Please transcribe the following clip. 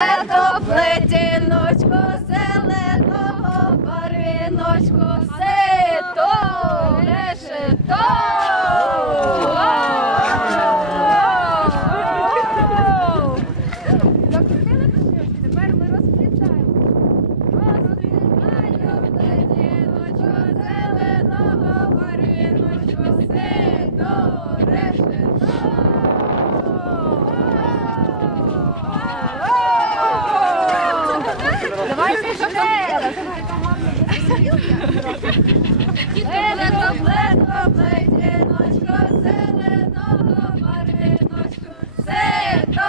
Welcome. Давай пішли! Лето, лето, плетіночко, зеленого мариночко, це то